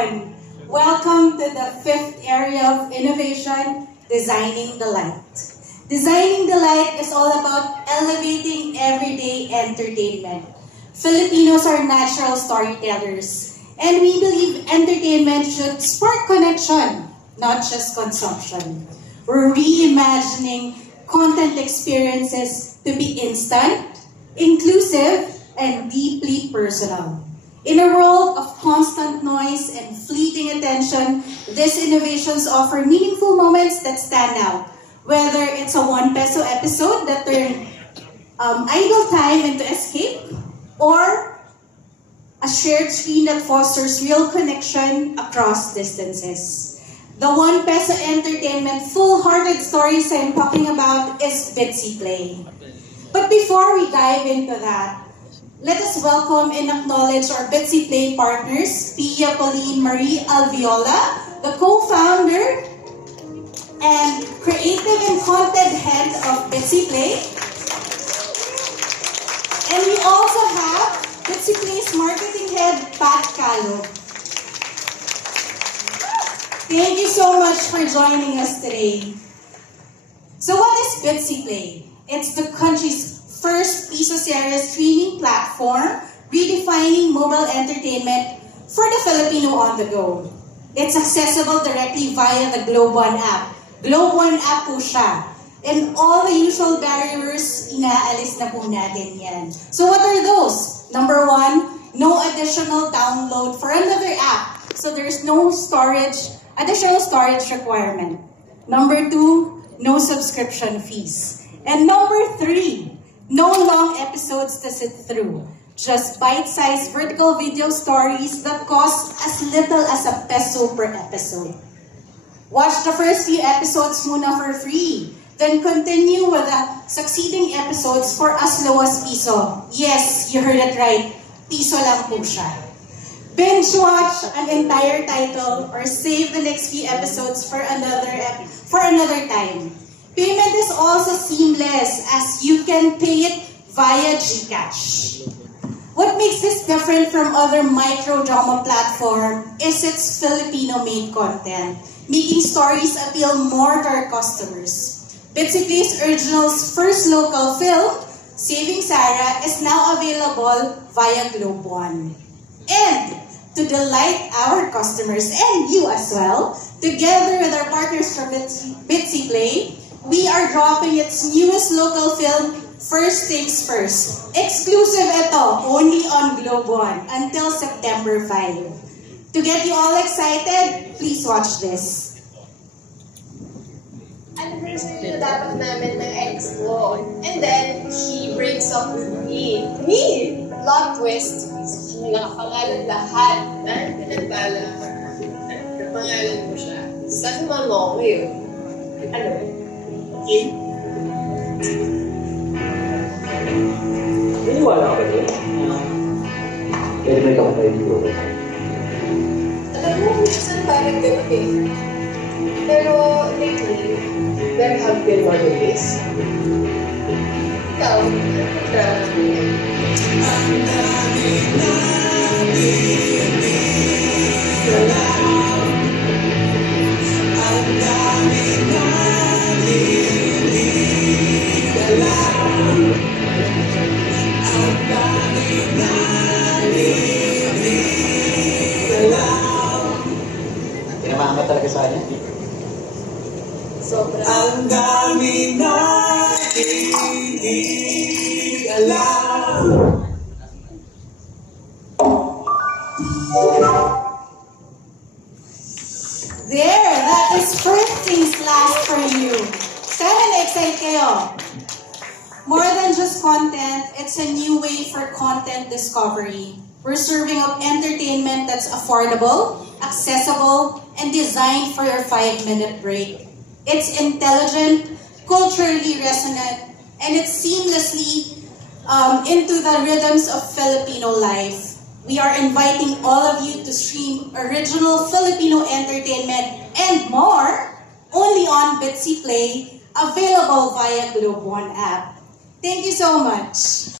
everyone. Welcome to the fifth area of innovation, Designing the Light. Designing the Light is all about elevating everyday entertainment. Filipinos are natural storytellers, and we believe entertainment should spark connection, not just consumption. We're reimagining content experiences to be instant, inclusive, and deeply personal. In a world of constant noise and fleeting attention, these innovations offer meaningful moments that stand out. Whether it's a 1 peso episode that turns idle time into escape, or a shared screen that fosters real connection across distances. The 1 peso entertainment full-hearted stories I'm talking about is Bitsy Play. But before we dive into that, let us welcome and acknowledge our Bitsy Play partners, Pia Pauline Marie Alviola, the co-founder and creative and content head of Bitsy Play. And we also have Bitsy Play's marketing head, Pat Calo. Thank you so much for joining us today. So what is Bitsy Play? It's the country's first piso series streaming platform, redefining mobile entertainment for the Filipino on the go. It's accessible directly via the Globe One app. Globe One app po siya. And all the usual barriers, inaalis na po natin yan. So what are those? Number 1, no additional download for another app. So there's no additional storage requirement. Number 2, no subscription fees. And number 3, no long episodes to sit through. Just bite-sized vertical video stories that cost as little as a peso per episode. Watch the first few episodes muna for free. Then continue with the succeeding episodes for as low as piso. Yes, you heard it right. Piso lang po siya. Binge watch an entire title or save the next few episodes for another time. Payment is also seamless as you can pay it via GCash. What makes this different from other micro-drama platforms is its Filipino-made content, making stories appeal more to our customers. Bitsy Play's Original's first local film, Saving Sarah, is now available via Globe One. And to delight our customers and you as well, together with our partners from Bitsy Play, we are dropping its newest local film, First Things First. Exclusive ito, only on Globe One until September 5. To get you all excited, please watch this. Anniversary na dapat namin ng ex ko. And then, he breaks up with me. Me! Plot twist. Nakapangalan lahat. Dahil pinagpala. Napangalan mo siya. Sa sumama ko yun. Ano? Kim? Naniwala ka ba yun? Pwede may kapatid dito. Alam mo, minsan parang gano'n eh. Pero lately, there have been more days. Ikaw, Tinamahan ka talaga sa kanya? sobra. Ang dami na hindi alam. There, that is First Things Last for you. Sana na-excite kayo. More than just content, it's a new way for content discovery. We're serving up entertainment that's affordable, accessible, and designed for your 5-minute break. It's intelligent, culturally resonant, and it's seamlessly into the rhythms of Filipino life. We are inviting all of you to stream original Filipino entertainment and more only on Bitsy Play, available via Globe One app. Thank you so much.